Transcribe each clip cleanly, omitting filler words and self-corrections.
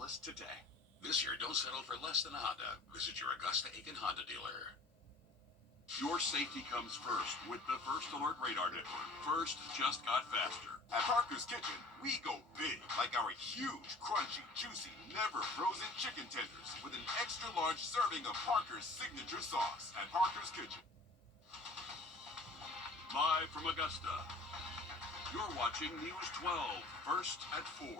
List today. This year, don't settle for less than a Honda. Visit your Augusta-Aiken Honda dealer. Your safety comes first with the First Alert Radar Network. First just got faster. At Parker's Kitchen, we go big, like our huge, crunchy, juicy, never frozen chicken tenders with an extra large serving of Parker's signature sauce. At Parker's Kitchen. Live from Augusta, you're watching News 12, first at 4.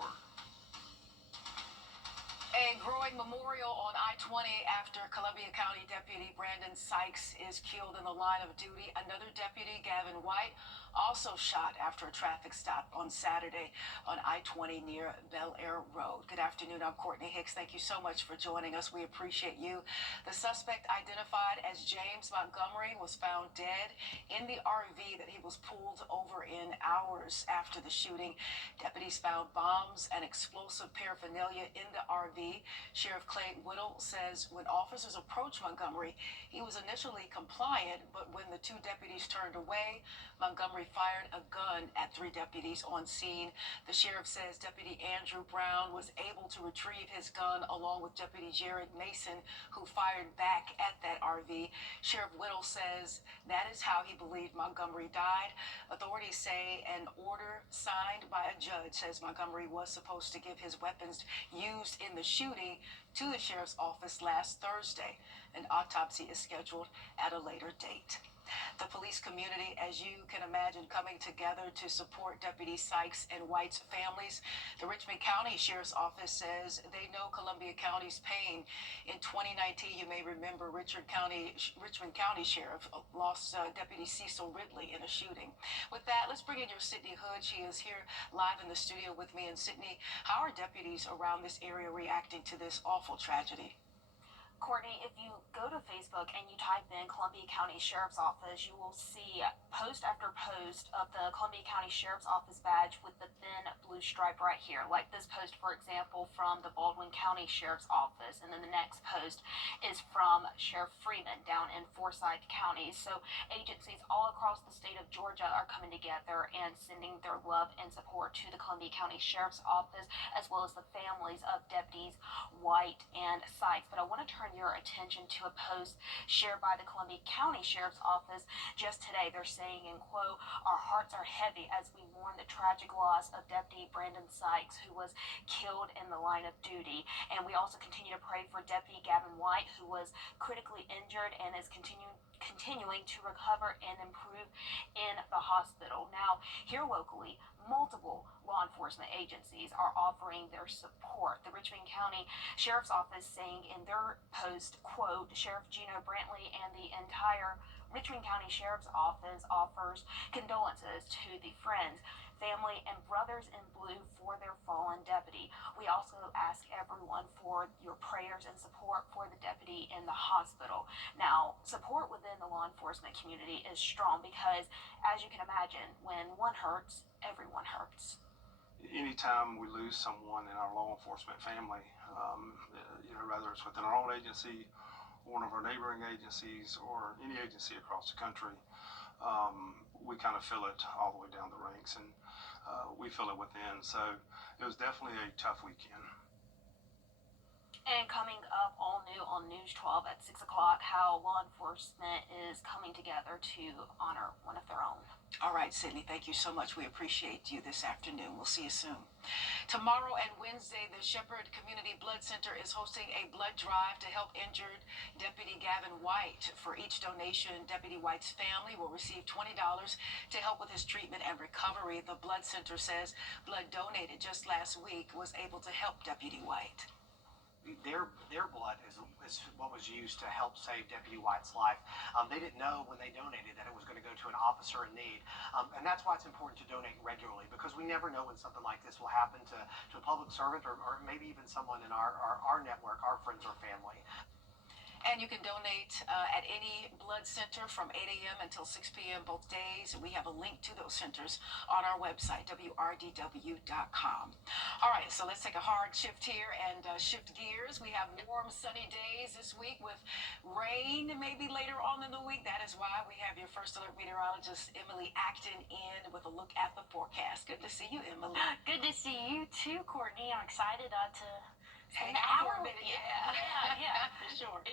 A growing memorial on I-20 after Columbia County Deputy Brandon Sykes is killed in the line of duty. Another deputy, Gavin White, also shot after a traffic stop on Saturday on I-20 near Bel Air Road. Good afternoon. I'm Courtney Hicks. Thank you so much for joining us. We appreciate you. The suspect, identified as James Montgomery, was found dead in the RV that he was pulled over in hours after the shooting. Deputies found bombs and explosive paraphernalia in the RV. Sheriff Clay Whittle says when officers approached Montgomery, he was initially compliant, but when the two deputies turned away, Montgomery fired a gun at three deputies on scene. The sheriff says Deputy Andrew Brown was able to retrieve his gun along with Deputy Jared Mason, who fired back at that RV. Sheriff Whittle says that is how he believed Montgomery died. Authorities say an order signed by a judge says Montgomery was supposed to give his weapons used in the shooting to the sheriff's office last Thursday. An autopsy is scheduled at a later date. The police community, as you can imagine, coming together to support Deputy Sykes and White's families. The Richmond County Sheriff's Office says they know Columbia County's pain. In 2019, you may remember Richmond County Sheriff lost Deputy Cecil Ridley in a shooting. With that, let's bring in your Sydney Hood. She is here live in the studio with me. And Sydney, how are deputies around this area reacting to this awful tragedy? Courtney, if you go to Facebook and you type in Columbia County Sheriff's Office, you will see post after post of the Columbia County Sheriff's Office badge with the thin blue stripe right here. Like this post, for example, from the Baldwin County Sheriff's Office. And then the next post is from Sheriff Freeman down in Forsyth County. So agencies all across the state of Georgia are coming together and sending their love and support to the Columbia County Sheriff's Office, as well as the families of deputies White and Sykes. But I want to turn your attention to a post shared by the Columbia County Sheriff's Office just today. They're saying, in quote, "Our hearts are heavy as we mourn the tragic loss of Deputy Brandon Sykes, who was killed in the line of duty. And we also continue to pray for Deputy Gavin White, who was critically injured and is continuing to recover and improve in the hospital." Now, here locally, multiple law enforcement agencies are offering their support. The Richmond County Sheriff's Office saying in their post, quote, "Sheriff Gino Brantley and the entire Richmond County Sheriff's Office offers condolences to the friends, family, and brothers in blue for their fallen deputy. We also ask everyone for your prayers and support for the deputy in the hospital." Now, support within the law enforcement community is strong because, as you can imagine, when one hurts, everyone hurts. Anytime we lose someone in our law enforcement family, whether it's within our own agency, one of our neighboring agencies, or any agency across the country, we kind of feel it all the way down the ranks, and we feel it within. So it was definitely a tough weekend. And coming up all new on News 12 at 6 o'clock, how law enforcement is coming together to honor one of their own. All right, Sydney, thank you so much. We appreciate you this afternoon. We'll see you soon. Tomorrow and Wednesday, the Shepherd Community Blood Center is hosting a blood drive to help injured Deputy Gavin White. For each donation, Deputy White's family will receive $20 to help with his treatment and recovery. The blood center says blood donated just last week was able to help Deputy White. Their blood is what was used to help save Deputy White's life. They didn't know when they donated that it was going to go to an officer in need. And that's why it's important to donate regularly, because we never know when something like this will happen to a public servant or maybe even someone in our network, our friends or family. And you can donate at any blood center from 8 a.m. until 6 p.m. both days. We have a link to those centers on our website, wrdw.com. All right, so let's take a hard shift here and shift gears. We have warm, sunny days this week with rain maybe later on in the week. That is why we have your First Alert meteorologist, Emily Acton, in with a look at the forecast. Good to see you, Emily. Good to see you too, Courtney. I'm excited to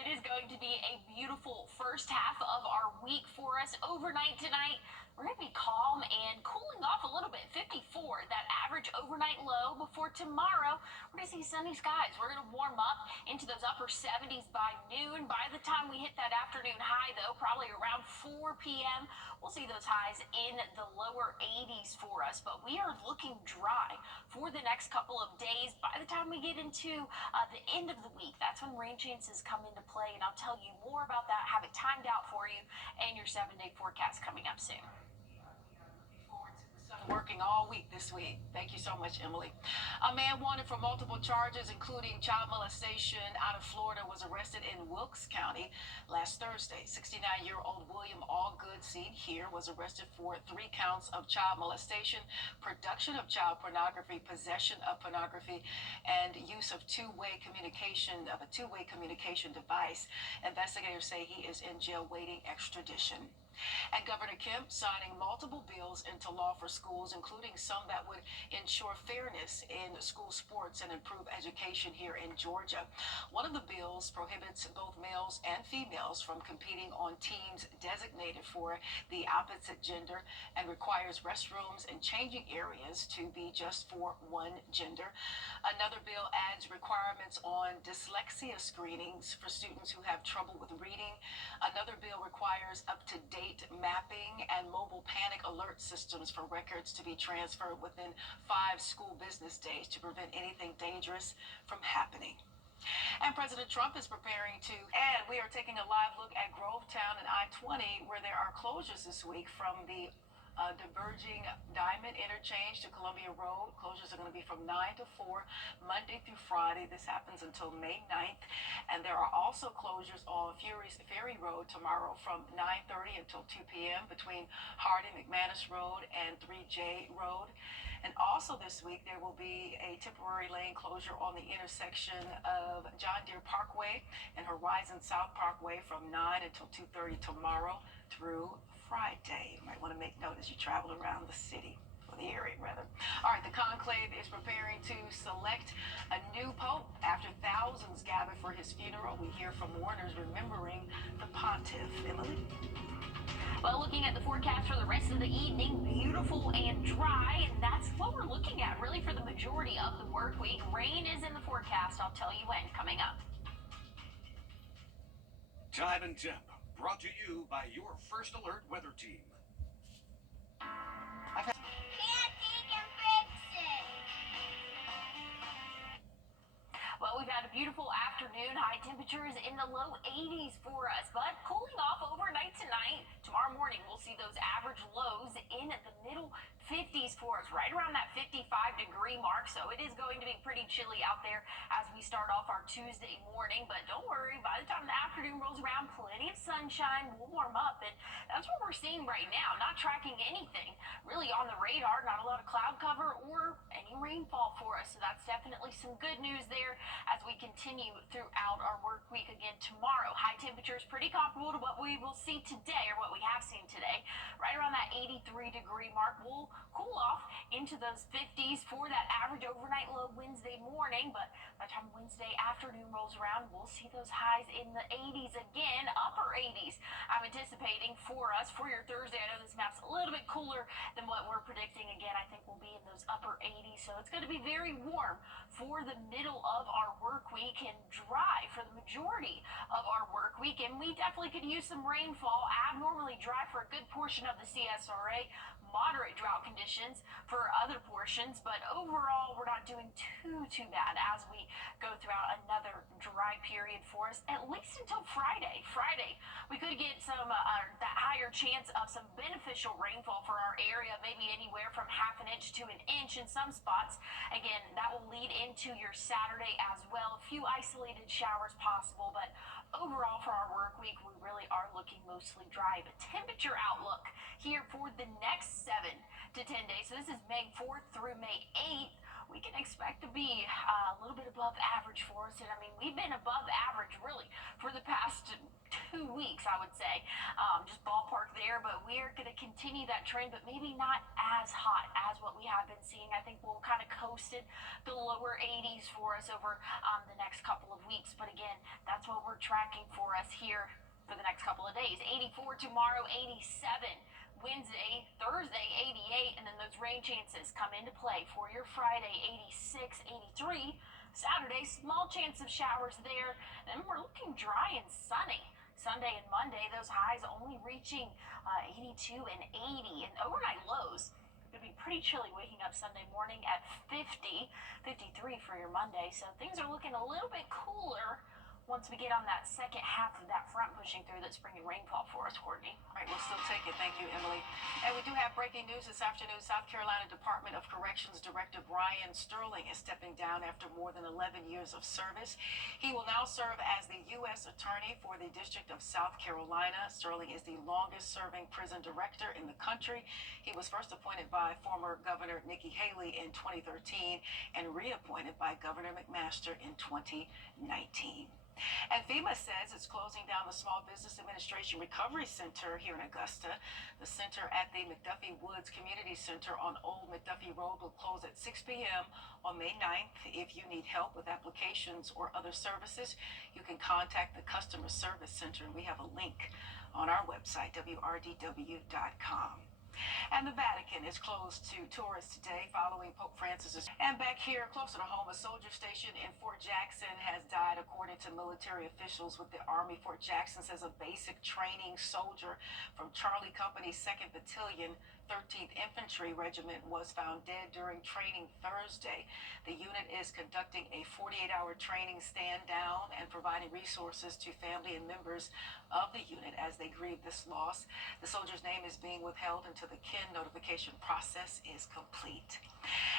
It is going to be a beautiful first half of our week for us. Overnight tonight, we're going to be calm and cooling off a little bit. 54, that average overnight low. Before tomorrow, we're going to see sunny skies. We're going to warm up into those upper 70s by noon. By the time we hit that afternoon high, though, probably around 4 p.m., we'll see those highs in the lower 80s for us. But we are looking dry for the next couple of days. By the time we get into the end of the week, that's when rain chances come into play, and I'll tell you more about that, have it timed out for you, and your 7-day forecast coming up soon. Working all week this week. Thank you so much, Emily. A man wanted for multiple charges, including child molestation out of Florida, was arrested in Wilkes County last Thursday. 69-year-old William Allgood, seen here, was arrested for 3 counts of child molestation, production of child pornography, possession of pornography, and use of a two-way communication device. Investigators say he is in jail waiting extradition. And Governor Kemp signing multiple bills into law for schools, including some that would ensure fairness in school sports and improve education here in Georgia. One of the bills prohibits both males and females from competing on teams designated for the opposite gender and requires restrooms and changing areas to be just for one gender. Another bill adds requirements on dyslexia screenings for students who have trouble with reading. Another bill requires up-to-date mapping and mobile panic alert systems for records to be transferred within 5 school business days to prevent anything dangerous from happening. And President Trump is preparing to, and we are taking a live look at Grovetown and I-20, where there are closures this week from the diverging Diamond Interchange to Columbia Road. Closures are going to be from 9 to 4, Monday through Friday. This happens until May 9th. And there are also closures on Ferry Road tomorrow from 9:30 until 2 p.m. between Harding, McManus Road, and 3J Road. And also this week, there will be a temporary lane closure on the intersection of John Deere Parkway and Horizon South Parkway from 9 until 2:30 tomorrow through Friday. You might want to make note as you travel around the city, or the area rather. All right, the conclave is preparing to select a new pope after thousands gather for his funeral. We hear from mourners remembering the pontiff. Emily? Well, looking at the forecast for the rest of the evening, beautiful and dry, and that's what we're looking at really for the majority of the work week. Rain is in the forecast. I'll tell you when coming up. Time and temp, brought to you by your First Alert weather team. Well, we've had a beautiful afternoon. High temperatures in the low 80s for us, but cooling off overnight tonight. Tomorrow morning, we'll see those average lows in the middle 50s for us, right around that 55-degree mark. So it is going to be pretty chilly out there as we start off our Tuesday morning. But don't worry, by the time the afternoon rolls around, plenty of sunshine. We'll warm up, and that's what we're seeing right now. Not tracking anything really on the radar. Not a lot of cloud cover or any rainfall for us. So that's definitely some good news there as we continue throughout our work week again tomorrow. High temperatures pretty comparable to what we will see today, or what we have seen today. Right around that 83-degree mark. We'll cool off into those 50s for that average overnight low Wednesday morning, but by the time Wednesday afternoon rolls around, we'll see those highs in the 80s again, upper 80s. I'm anticipating for us for your Thursday. I know this map's a little bit cooler than what we're predicting. Again, I think we'll be in those upper 80s, so it's going to be very warm for the middle of our work week and dry for the majority of our work week. And we definitely could use some rainfall. Abnormally dry for a good portion of the CSRA. Moderate drought conditions for other portions, but overall we're not doing too bad as we go throughout another dry period for us, at least until Friday. We could get some that higher chance of some beneficial rainfall for our area, maybe anywhere from half an inch to an inch in some spots. Again, that will lead into your Saturday as well. A few isolated showers possible, but overall for our work week, we really are looking mostly dry. The temperature outlook here for the next 7 to 10 days, so this is May 4th through May 8th, we can expect to be a little bit above average for us. And I mean, we've been above average really for the past 2 weeks, I would say. Just ballpark there, but we are going to continue that trend, but maybe not as hot as what we have been seeing. I think we'll kind of coast it the lower 80s for us over the next couple of weeks. But again, that's what we're tracking for us here for the next couple of days. 84 tomorrow, 87 Wednesday, Thursday 88, and then those rain chances come into play for your Friday 86, 83. Saturday, small chance of showers there, and we're looking dry and sunny. Sunday and Monday, those highs only reaching 82 and 80, and overnight lows. It'll be pretty chilly waking up Sunday morning at 50, 53 for your Monday, so things are looking a little bit cooler once we get on that second half of that front pushing through that's bringing rainfall for us, Courtney. All right, we'll still take it. Thank you, Emily. And we do have breaking news this afternoon. South Carolina Department of Corrections Director Brian Sterling is stepping down after more than 11 years of service. He will now serve as the U.S. Attorney for the District of South Carolina. Sterling is the longest-serving prison director in the country. He was first appointed by former Governor Nikki Haley in 2013 and reappointed by Governor McMaster in 2019. And FEMA says it's closing down the Small Business Administration Recovery Center here in Augusta. The center at the McDuffie Woods Community Center on Old McDuffie Road will close at 6 p.m. on May 9th. If you need help with applications or other services, you can contact the Customer Service Center, and we have a link on our website, wrdw.com. And the Vatican is closed to tourists today following Pope Francis's. And back here, closer to home, a soldier station in Fort Jackson has died, according to military officials with the Army. Fort Jackson says a basic training soldier from Charlie Company's 2nd Battalion, 13th Infantry Regiment was found dead during training Thursday. The unit is conducting a 48-hour training stand down and providing resources to family and members of the unit as they grieve this loss. The soldier's name is being withheld until the kin notification process is complete.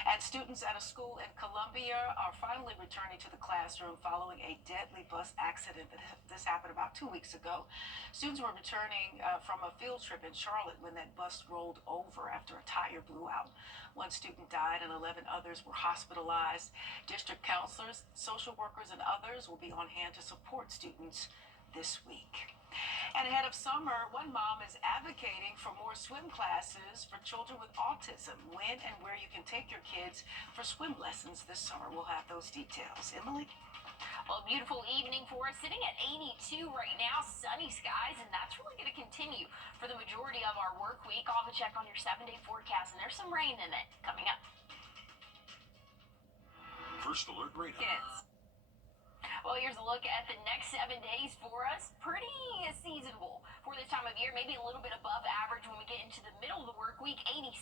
And students at a school in Columbia are finally returning to the classroom following a deadly bus accident. This happened about 2 weeks ago. Students were returning from a field trip in Charlotte when that bus rolled over after a tire blew out. One student died and 11 others were hospitalized. District counselors, social workers, and others will be on hand to support students this week. And ahead of summer, one mom is advocating for more swim classes for children with autism. When and where you can take your kids for swim lessons this summer. We'll have those details. Emily? Well, beautiful evening for us, sitting at 82 right now, sunny skies, and that's really going to continue for the majority of our work week. I'll have a check on your 7-day forecast, and there's some rain in it coming up. First Alert Radar. Kids. Well, here's a look at the next 7 days for us. Pretty seasonable for this time of year, maybe a little bit above average when we get into the middle of the work week. 87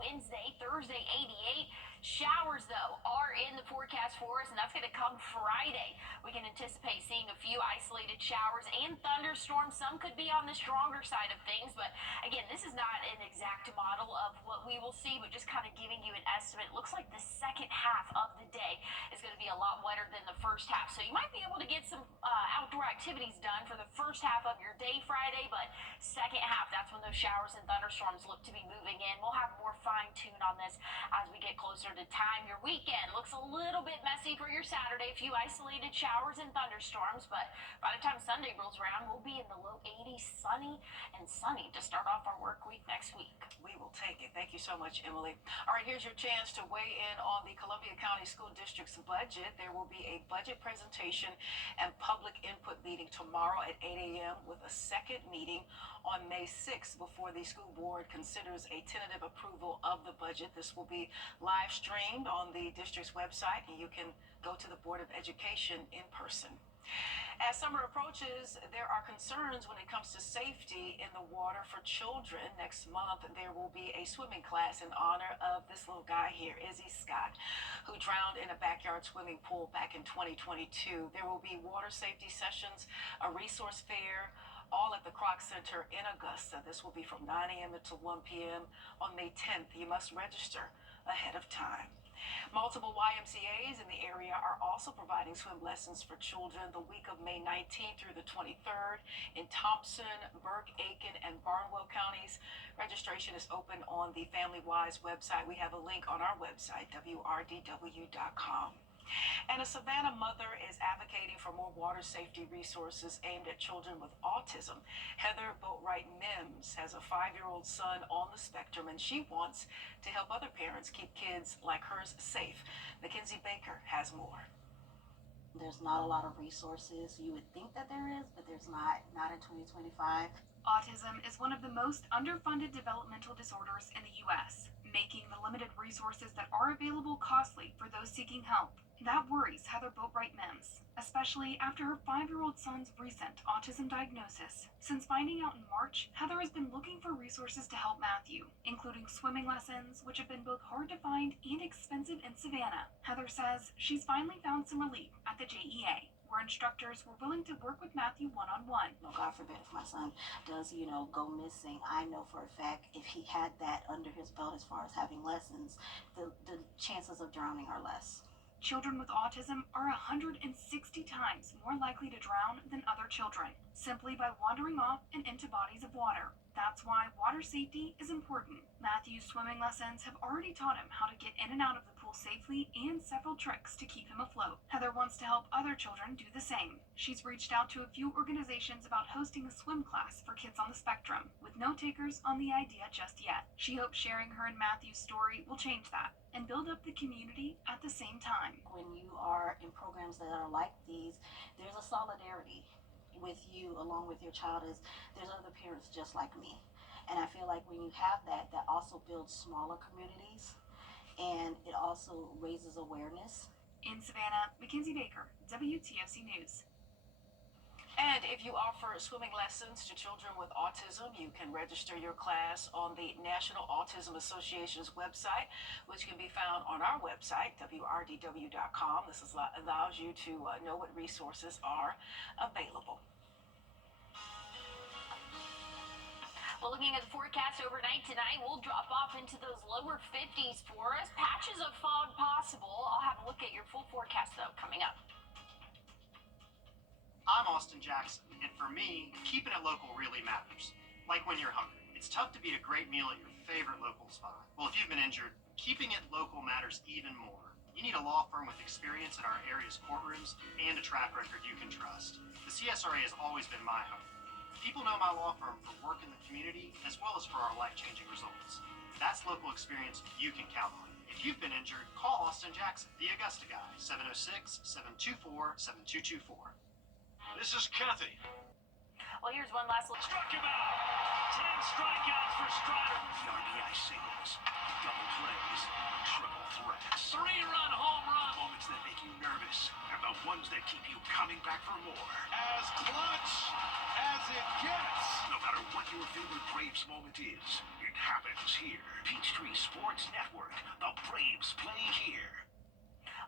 Wednesday, Thursday 88. Showers, though, are in the forecast for us, and that's going to come Friday. We can anticipate seeing a few isolated showers and thunderstorms. Some could be on the stronger side of things, but again, this is not an exact model of what we will see, but just kind of giving you an estimate. It looks like the second half of the day is going to be a lot wetter than the first half, so you might be able to get some outdoor activities done for the first half of your day Friday, but second half, that's when those showers and thunderstorms look to be moving in. We'll have more fine-tune on this as we get closer to time. Your weekend looks a little bit messy for your Saturday, a few isolated showers and thunderstorms, but by the time Sunday rolls around, we'll be in the low 80s, sunny to start off our work week next week. We will take it. Thank you so much, Emily. All right, here's your chance to weigh in on the Columbia County School District's budget. There will be a budget presentation and public input meeting tomorrow at 8 a.m. with a second meeting on May 6th before the school board considers a tentative approval of the budget. This will be live streamed on the district's website, and you can go to the Board of Education in person. As summer approaches, there are concerns when it comes to safety in the water for children. Next month, there will be a swimming class in honor of this little guy here, Izzy Scott, who drowned in a backyard swimming pool back in 2022. There will be water safety sessions, a resource fair, all at the Kroc Center in Augusta. This will be from 9 a.m. until 1 p.m. on May 10th. You must register ahead of time. Multiple YMCAs in the area are also providing swim lessons for children the week of May 19th through the 23rd in Thompson, Burke, Aiken, and Barnwell counties. Registration is open on the FamilyWise website. We have a link on our website, wrdw.com. And a Savannah mother is advocating for more water safety resources aimed at children with autism. Heather Boatwright Mims has a 5-year-old son on the spectrum, and she wants to help other parents keep kids like hers safe. Mackenzie Baker has more. There's not a lot of resources. You would think that there is, but there's not in 2025. Autism is one of the most underfunded developmental disorders in the U.S., making the limited resources that are available costly for those seeking help. That worries Heather Boatwright Mims, especially after her 5-year-old son's recent autism diagnosis. Since finding out in March, Heather has been looking for resources to help Matthew, including swimming lessons, which have been both hard to find and expensive in Savannah. Heather says she's finally found some relief at the JEA, where instructors were willing to work with Matthew one-on-one. God forbid if my son does, go missing, I know for a fact if he had that under his belt as far as having lessons, the chances of drowning are less. Children with autism are 160 times more likely to drown than other children, simply by wandering off and into bodies of water. That's why water safety is important. Matthew's swimming lessons have already taught him how to get in and out of the pool safely and several tricks to keep him afloat. Heather wants to help other children do the same. She's reached out to a few organizations about hosting a swim class for kids on the spectrum, with no takers on the idea just yet. She hopes sharing her and Matthew's story will change that and build up the community at the same time. When you are in programs that are like these, there's a solidarity with you along with your child. There's other parents just like me, and I feel like when you have that also builds smaller communities, and it also raises awareness. In Savannah, Mackenzie Baker, WTOC News. And if you offer swimming lessons to children with autism, you can register your class on the National Autism Association's website, which can be found on our website, wrdw.com. This allows you to know what resources are available. Well, looking at the forecast overnight tonight, we'll drop off into those lower 50s for us. Patches of fog possible. I'll have a look at your full forecast, though, coming up. I'm Austin Jackson, and for me, keeping it local really matters. Like when you're hungry. It's tough to beat a great meal at your favorite local spot. Well, if you've been injured, keeping it local matters even more. You need a law firm with experience in our area's courtrooms and a track record you can trust. The CSRA has always been my home. People know my law firm for work in the community as well as for our life-changing results. That's local experience you can count on. If you've been injured, call Austin Jackson, the Augusta guy, 706-724-7224. This is Kathy. Well, here's one last look. Struck him out. 10 strikeouts for Strider. The RBI singles, double plays, triple threats. 3-run home run. Moments that make you nervous, and the ones that keep you coming back for more. As clutch as it gets. No matter what your favorite Braves moment is, it happens here. Peachtree Sports Network. The Braves play here.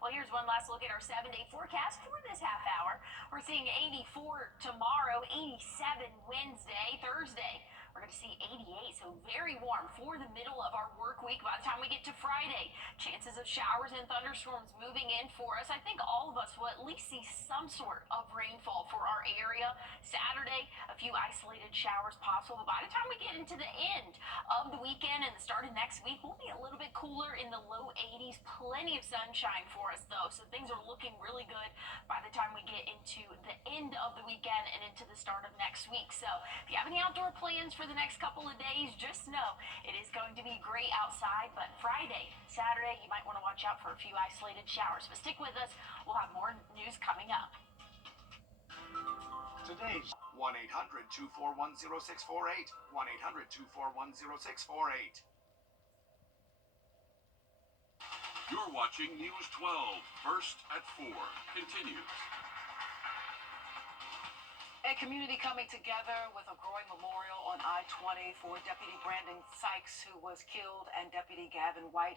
Well, here's one last look at our 7-day forecast for this half hour. We're seeing 84 tomorrow, 87 Wednesday, Thursday. We're going to see 88, so very warm for the middle of our work week. By the time we get to Friday, chances of showers and thunderstorms moving in for us. I think all of us will at least see some sort of rainfall for our area. Saturday, a few isolated showers possible. But by the time we get into the end of the weekend and the start of next week, we'll be a little bit cooler in the low 80s. Plenty of sunshine for us, though, so things are looking really good by the time we get into the end of the weekend and into the start of next week. So if you have any outdoor plans for the next couple of days, just know it is going to be great outside. But Friday, Saturday, you might want to watch out for a few isolated showers. But stick with us. We'll have more news coming up. Today's 1-800-241-0648. 1-800-241-0648. You're watching News 12, first at 4. Continues. A community coming together with a growing memorial on I-20 for Deputy Brandon Sykes, who was killed, and Deputy Gavin White,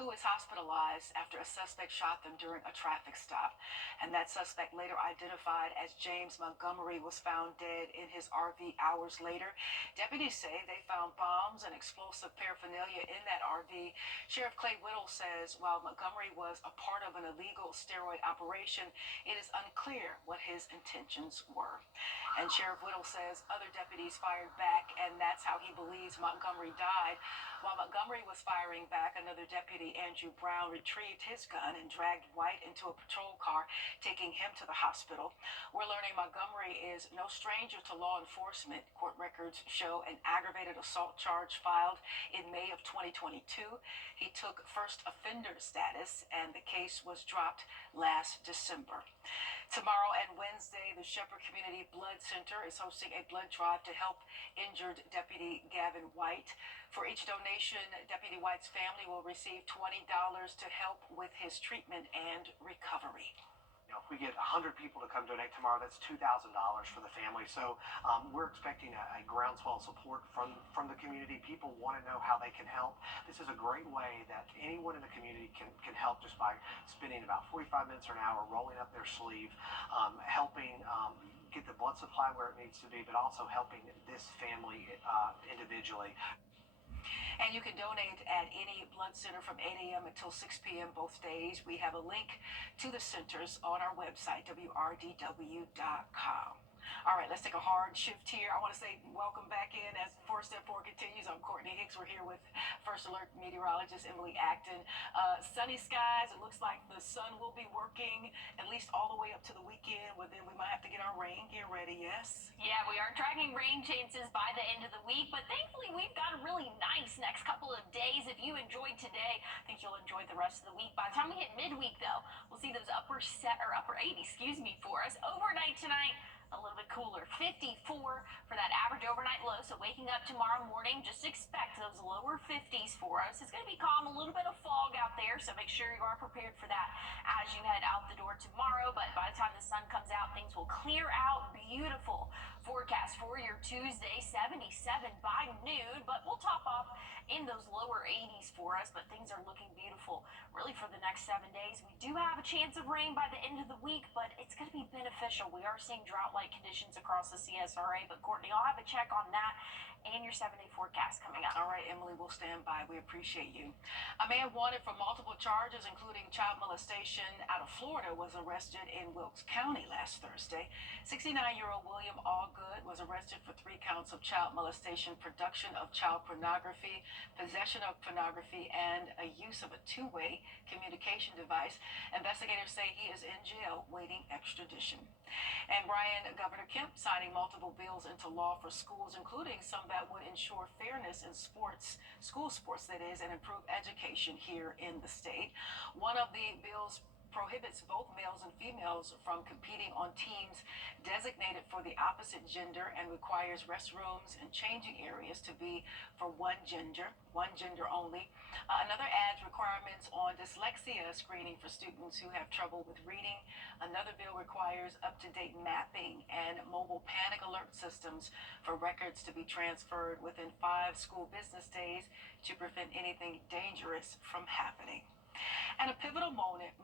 who is hospitalized after a suspect shot them during a traffic stop. And that suspect, later identified as James Montgomery, was found dead in his RV hours later. Deputies say they found bombs and explosive paraphernalia in that RV. Sheriff Clay Whittle says while Montgomery was a part of an illegal steroid operation, it is unclear what his intentions were. And Sheriff Whittle says other deputies fired back, and that's how he believes Montgomery died. While Montgomery was firing back, another deputy, Andrew Brown, retrieved his gun and dragged White into a patrol car, taking him to the hospital. We're learning Montgomery is no stranger to law enforcement. Court records show an aggravated assault charge filed in May of 2022. He took first offender status, and the case was dropped last December. Tomorrow and Wednesday, the Shepherd Community Blood Center is hosting a blood drive to help injured Deputy Gavin White. For each donation, Deputy White's family will receive $20 to help with his treatment and recovery. If we get 100 people to come donate tomorrow, that's $2,000 for the family. So we're expecting a groundswell support from the community. People want to know how they can help. This is a great way that anyone in the community can help just by spending about 45 minutes or an hour rolling up their sleeve, helping get the blood supply where it needs to be, but also helping this family individually. And you can donate at any blood center from 8 a.m. until 6 p.m. both days. We have a link to the centers on our website, wrdw.com. All right, let's take a hard shift here. I want to say welcome back in as 4 Step 4 continues. I'm Courtney Hicks. We're here with First Alert meteorologist Emily Acton. Sunny skies. It looks like the sun will be working at least all the way up to the weekend, but then we might have to get our rain gear ready, yes? Yeah, we are tracking rain chances by the end of the week, but thankfully we've got a really nice next couple of days. If you enjoyed today, I think you'll enjoy the rest of the week. By the time we hit midweek, though, we'll see those upper 80s, for us. Overnight tonight, a little bit cooler, 54 for that average overnight low. So waking up tomorrow morning, just expect those lower 50s for us. It's going to be calm, a little bit of fog out there, so make sure you are prepared for that as you head out the door tomorrow. But by the time the sun comes out, things will clear out. Beautiful forecast for your Tuesday, 77 by noon, but we'll top off in those lower 80s for us. But things are looking beautiful really for the next 7 days. We do have a chance of rain by the end of the week, but it's going to be beneficial. We are seeing drought-like conditions across the CSRA, but Courtney, I'll have a check on that and your 7-day forecast coming up. All right, Emily, we'll stand by. We appreciate you. A man wanted for multiple charges, including child molestation out of Florida, was arrested in Wilkes County last Thursday. 69-year-old William Allgood was arrested for 3 counts of child molestation, production of child pornography, possession of pornography, and a use of a two-way communication device. Investigators say he is in jail waiting extradition. And Brian, Governor Kemp signing multiple bills into law for schools, including some that would ensure fairness in sports, school sports that is, and improve education here in the state. One of the bills prohibits both males and females from competing on teams designated for the opposite gender and requires restrooms and changing areas to be for one gender only. Another adds requirements on dyslexia screening for students who have trouble with reading. Another bill requires up-to-date mapping and mobile panic alert systems for records to be transferred within 5 school business days to prevent anything dangerous from happening. And a pivotal moment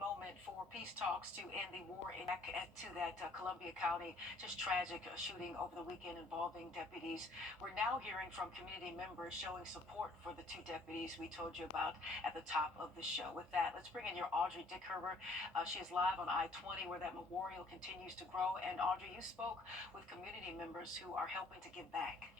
for peace talks to end the war to that Columbia County, just tragic shooting over the weekend involving deputies. We're now hearing from community members showing support for the 2 deputies we told you about at the top of the show. With that, let's bring in your Audrey Dickherber. She is live on I-20 where that memorial continues to grow. And Audrey, you spoke with community members who are helping to give back.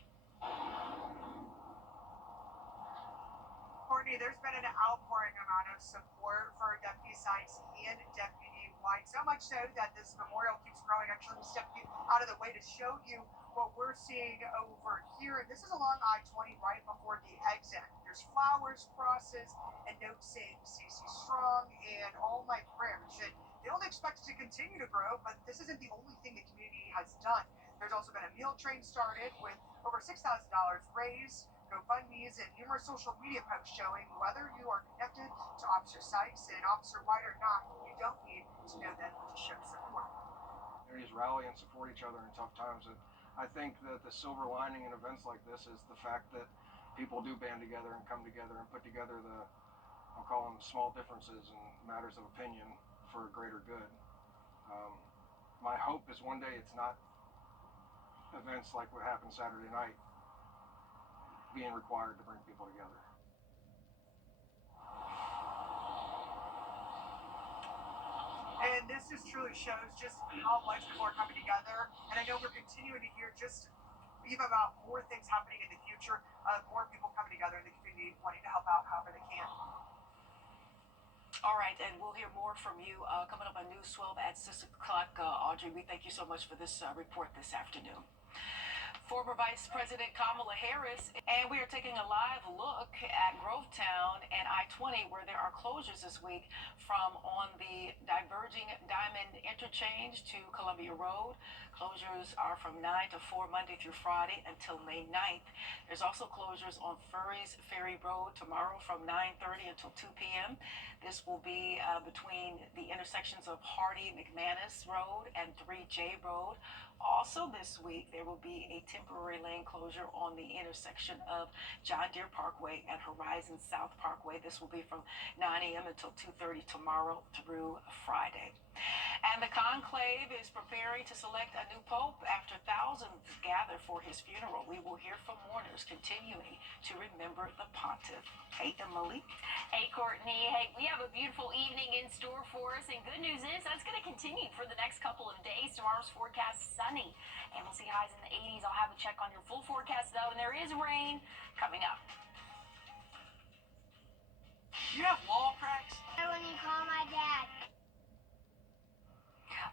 Courtney, there's been an outpouring amount of support for Deputy Sykes and Deputy White, so much so that this memorial keeps growing. Actually, let me step you out of the way to show you what we're seeing over here. This is along I-20 right before the exit. There's flowers, crosses, and notes saying CC Strong and all my prayers. And they only expect it to continue to grow, but this isn't the only thing the community has done. There's also been a meal train started with over $6,000 raised, GoFundMe's, and numerous social media posts showing whether you are connected to Officer Sykes and Officer White or not, you don't need to know them to show support. Communities rally and support each other in tough times. And I think that the silver lining in events like this is the fact that people do band together and come together and put together I'll call them small differences and matters of opinion for a greater good. My hope is one day it's not events like what happened Saturday night being required to bring people together. And this just truly shows just how much people are coming together. And I know we're continuing to hear just even about more things happening in the future, more people coming together in the community wanting to help out however they can. All right, and we'll hear more from you coming up on News 12 at 6 o'clock. Audrey, we thank you so much for this report this afternoon. Former Vice President Kamala Harris, and we are taking a live look at Grovetown and I-20, where there are closures this week from on the diverging Diamond Interchange to Columbia Road. Closures are from 9 to 4 Monday through Friday until May 9th. There's also closures on Furries Ferry Road tomorrow from 9:30 until 2 p.m. This will be between the intersections of Hardy McManus Road and 3J Road. Also this week, there will be a temporary lane closure on the intersection of John Deere Parkway and Horizon South Parkway. This will be from 9 a.m. until 2:30 tomorrow through Friday. And the conclave is preparing to select a new pope after thousands gather for his funeral. We will hear from mourners continuing to remember the pontiff. Hey, Emily. Hey, Courtney. Hey, we have a beautiful evening in store for us, and good news is that's going to continue for the next couple of days. Tomorrow's forecast sunny, and we'll see highs in the 80s. I'll have a check on your full forecast though, and there is rain coming up. You have wall cracks? When you call my dad.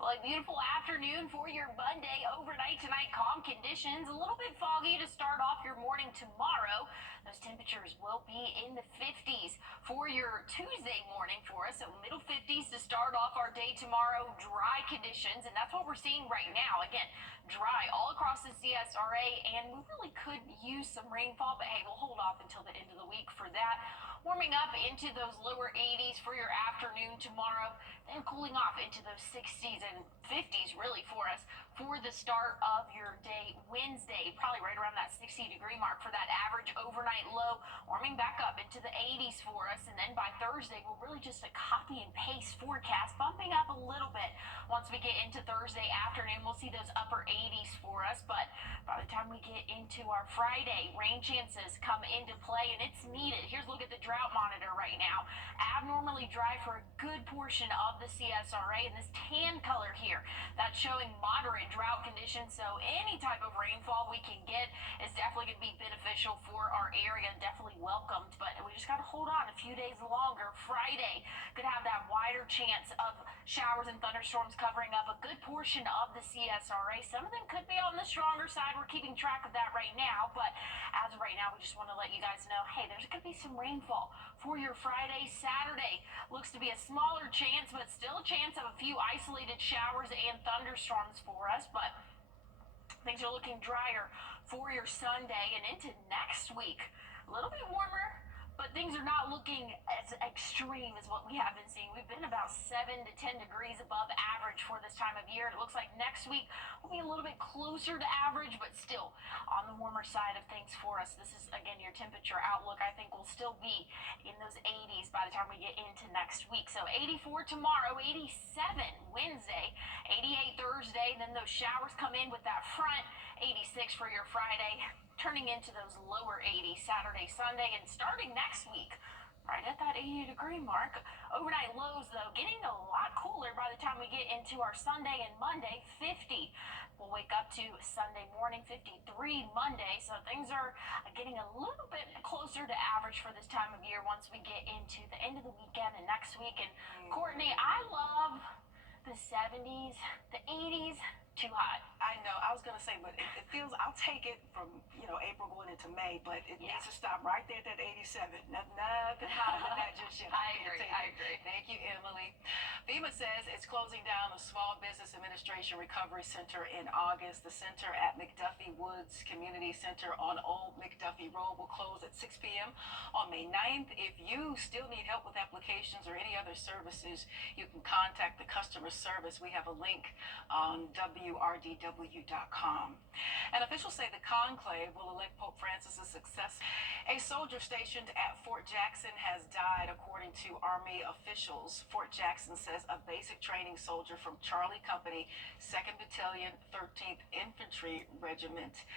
Well, a beautiful afternoon for your Monday. Overnight tonight, calm conditions. A little bit foggy to start off your morning tomorrow. Those temperatures will be in the 50s for your Tuesday morning for us. So middle 50s to start off our day tomorrow. Dry conditions, and that's what we're seeing right now. Again, dry all across the CSRA, and we really could use some rainfall, but hey, we'll hold off until the end of the week for that. Warming up into those lower 80s for your afternoon tomorrow, then cooling off into those 60s and 50s really for us for the start of your day Wednesday. Probably right around that 60-degree mark for that average overnight low, warming back up into the 80s for us. And then by Thursday, we're really just a copy and paste forecast, bumping up a little bit. Once we get into Thursday afternoon, we'll see those upper 80s for us. But by the time we get into our Friday, rain chances come into play, and it's needed. Here's a look at the drought monitor right now. Abnormally dry for a good portion of the CSRA, and this tan color here, that's showing moderate drought conditions. So any type of rainfall we can get is definitely going to be beneficial for our area and definitely welcomed. But we just got to hold on a few days longer. Friday could have that wider chance of showers and thunderstorms covering up a good portion of the CSRA. Some of them could be on the stronger side. We're keeping track of that right now, but as of right now, we just want to let you guys know, hey, there's going to be some rainfall for your Friday. Saturday looks to be a smaller chance, but still a chance of a few isolated showers and thunderstorms for us. But things are looking drier for your Sunday and into next week. A little bit warmer, but things are not looking as extreme as what we have been seeing. We've been about 7 to 10 degrees above average for this time of year. It looks like next week will be a little bit closer to average, but still on the warmer side of things for us. This is, again, your temperature outlook. I think will still be in those 80s by the time we get into next week. So 84 tomorrow, 87 Wednesday, 88 Thursday. Then those showers come in with that front, 86 for your Friday, turning into those lower 80s Saturday, Sunday, and starting next week, right at that 80-degree mark. Overnight lows, though, getting a lot cooler by the time we get into our Sunday and Monday, 50. We'll wake up to Sunday morning, 53 Monday, so things are getting a little bit closer to average for this time of year once we get into the end of the weekend and next week. And Courtney, I love the 70s, the 80s. Too hot. I know. I was going to say, but it feels, I'll take it from, April going into May, but it needs to stop right there at that 87. Nothing hotter than that just yet. I agree. Thank you, Emily. FEMA says it's closing down the Small Business Administration Recovery Center in August. The center at McDuffie Woods Community Center on Old McDuffie Road will close at 6 p.m. on May 9th. If you still need help with applications or any other services, you can contact the customer service. We have a link on Wrdw Wrdw.com. And officials say the conclave will elect Pope Francis's successor. A soldier stationed at Fort Jackson has died, according to Army officials. Fort Jackson says a basic training soldier from Charlie Company, 2nd Battalion, 13th Infantry Regiment,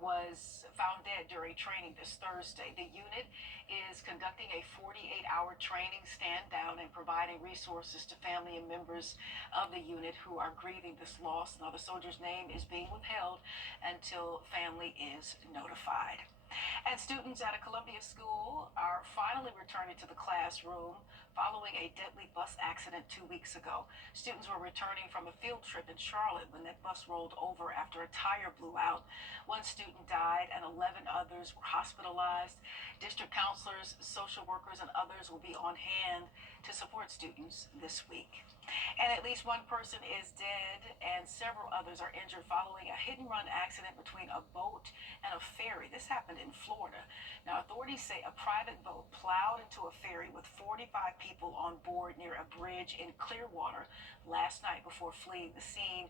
was found dead during training this Thursday. The unit is conducting a 48-hour training stand down and providing resources to family and members of the unit who are grieving this loss. Now, the soldier's name is being withheld until family is notified. And students at a Columbia school are finally returning to the classroom following a deadly bus accident 2 weeks ago. Students were returning from a field trip in Charlotte when that bus rolled over after a tire blew out. One student died and 11 others were hospitalized. District counselors, social workers, and others will be on hand to support students this week. And at least one person is dead and several others are injured following a hit-and-run accident between a boat and a ferry. This happened in Florida. Now, authorities say a private boat plowed into a ferry with 45 people on board near a bridge in Clearwater last night before fleeing the scene.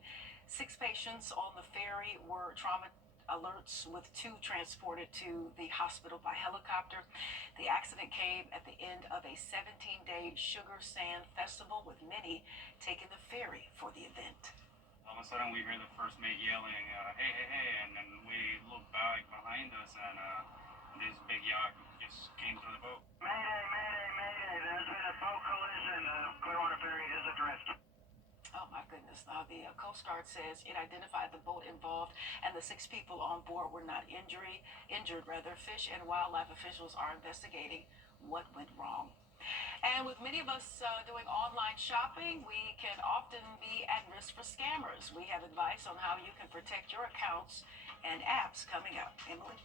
6 patients on the ferry were trauma alerts, with 2 transported to the hospital by helicopter. The accident came at the end of a 17-day sugar sand festival, with many taking the ferry for the event. All of a sudden, we heard the first mate yelling, hey, hey, hey, and then we looked back behind us, and this big yacht just came through the boat. Mayday, mayday, mayday. There's been a boat collision. Clearwater Ferry is adrift. Oh my goodness. Now, the Coast Guard says it identified the boat involved and the 6 people on board were not injured. Fish and wildlife officials are investigating what went wrong. And with many of us doing online shopping, we can often be at risk for scammers. We have advice on how you can protect your accounts and apps coming up. Emily?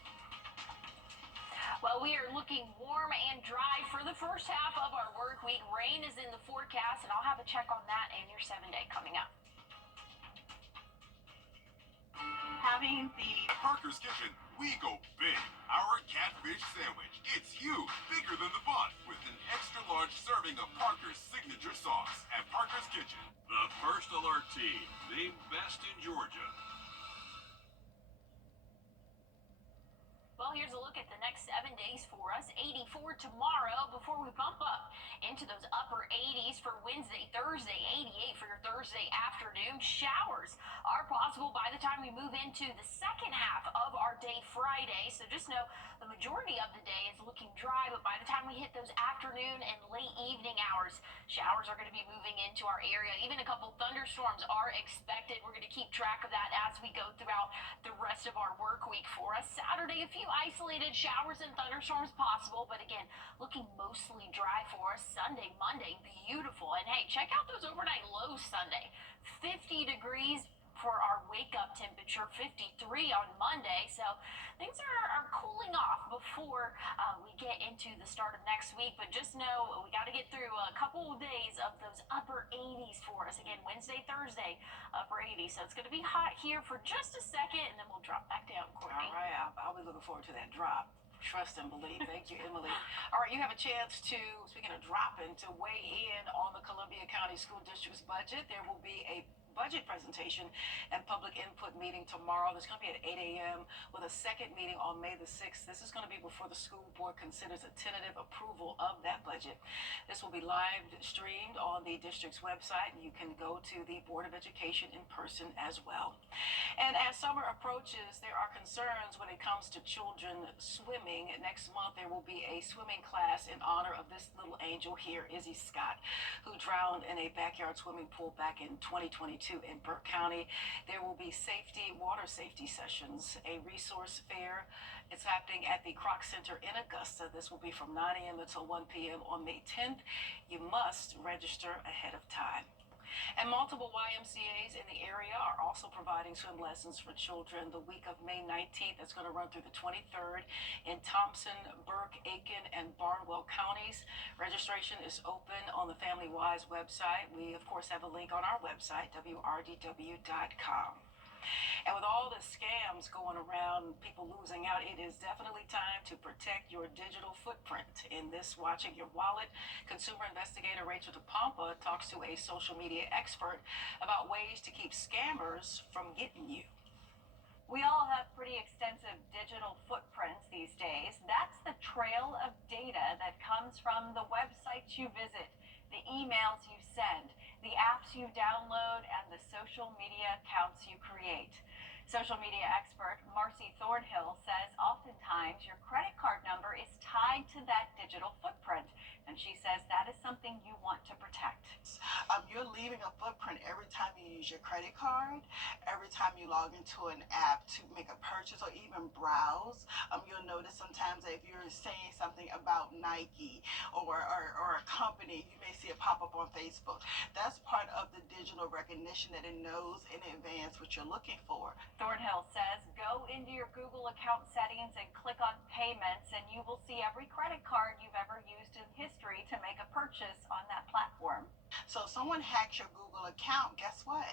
Well, we are looking warm and dry for the first half of our work week. Rain is in the forecast, and I'll have a check on that in your 7-day coming up. Having the Parker's Kitchen, we go big. Our catfish sandwich. It's huge, bigger than the bun, with an extra large serving of Parker's signature sauce. At Parker's Kitchen, the First Alert team, named best in Georgia. Well, here's a look at the next 7 days for us. 84 tomorrow before we bump up into those upper 80s for Wednesday, Thursday, 88 for your Thursday afternoon. Showers are possible by the time we move into the second half of our day Friday. So just know the majority of the day is looking dry, but by the time we hit those afternoon and late evening hours, showers are going to be moving into our area. Even a couple thunderstorms are expected. We're going to keep track of that as we go throughout the rest of our work week for us. Saturday, a few isolated showers and thunderstorms possible, but again, looking mostly dry for us. Sunday, Monday, beautiful. And hey, check out those overnight lows Sunday. 50 degrees for our wake-up temperature, 53 on Monday. So things are cooling off before we get into the start of next week. But just know we got to get through a couple of days of those upper 80s for us. Again, Wednesday, Thursday, upper 80s. So it's going to be hot here for just a second, and then we'll drop back down, Courtney. All right, I'll be looking forward to that drop. Trust and believe. Thank you, Emily. All right, you have a chance to, speaking of dropping, to weigh in on the Columbia County School District's budget. There will be a budget presentation and public input meeting tomorrow. There's going to be at 8 a.m. with a second meeting on May the 6th. This is going to be before the school board considers a tentative approval of that budget. This will be live streamed on the district's website, and you can go to the Board of Education in person as well. And as summer approaches, there are concerns when it comes to children swimming. Next month, there will be a swimming class in honor of this little angel here, Izzy Scott, who drowned in a backyard swimming pool back in 2022 in Burke County. There will be water safety sessions, a resource fair. It's happening at the Kroc Center in Augusta. This will be from 9 a.m. until 1 p.m. on May 10th. You must register ahead of time. And multiple YMCAs in the area are also providing swim lessons for children the week of May 19th. It's going to run through the 23rd in Thompson, Burke, Aiken, and Barnwell counties. Registration is open on the Family Wise website. We, of course, have a link on our website, wrdw.com. And with all the scams going around, people losing out, it is definitely time to protect your digital footprint. In this Watching Your Wallet, consumer investigator Rachel DePompa talks to a social media expert about ways to keep scammers from getting you. We all have pretty extensive digital footprints these days. That's the trail of data that comes from the websites you visit, the emails you send, the apps you download, and the social media accounts you create. Social media expert Marcy Thornhill says oftentimes your credit card number is tied to that digital footprint, and she says that is something you want to protect. You're leaving a footprint every time you use your credit card, every time you log into an app to make a purchase or even browse. You'll notice sometimes that if you're saying something about Nike or a company, you may see it pop up on Facebook. That's part of the digital recognition that it knows in advance what you're looking for. Thornhill says go into your Google account settings and click on payments, and you will see every credit card you've ever used in history to make a purchase on that platform. So if someone hacks your Google account, guess what?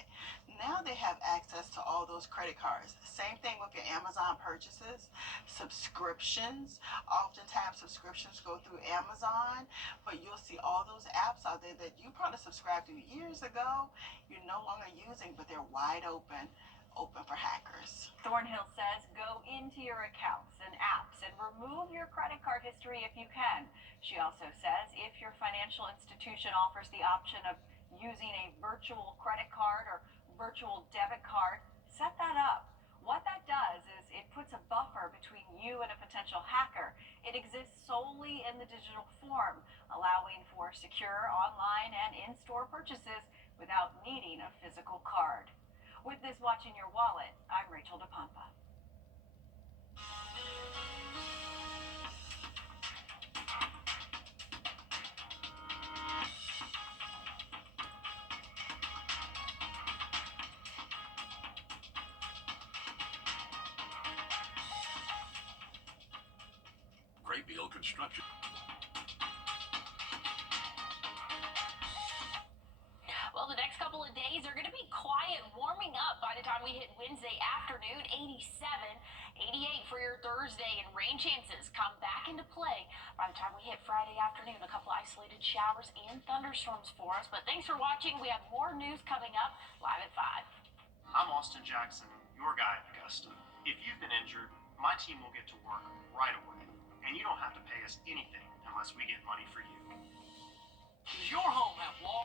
Now they have access to all those credit cards. Same thing with your Amazon purchases, subscriptions. Oftentimes subscriptions go through Amazon, but you'll see all those apps out there that you probably subscribed to years ago, you're no longer using, but they're wide open for hackers. Thornhill says go into your accounts and apps and remove your credit card history if you can. She also says if your financial institution offers the option of using a virtual credit card or virtual debit card, set that up. What that does is it puts a buffer between you and a potential hacker. It exists solely in the digital form, allowing for secure online and in-store purchases without needing a physical card. With this Watching Your Wallet, I'm Rachel DePompa. Great Deal Construction. Well, the next couple of days are going to be quiet, warming up by the time we hit Wednesday afternoon. 87, 88 for your Thursday, and rain chances come back into play by the time we hit Friday afternoon. A couple isolated showers and thunderstorms for us. But thanks for watching. We have more news coming up live at 5. I'm Austin Jackson, your guy in Augusta. If you've been injured, my team will get to work right away. And you don't have to pay us anything unless we get money for you. Does your home have water?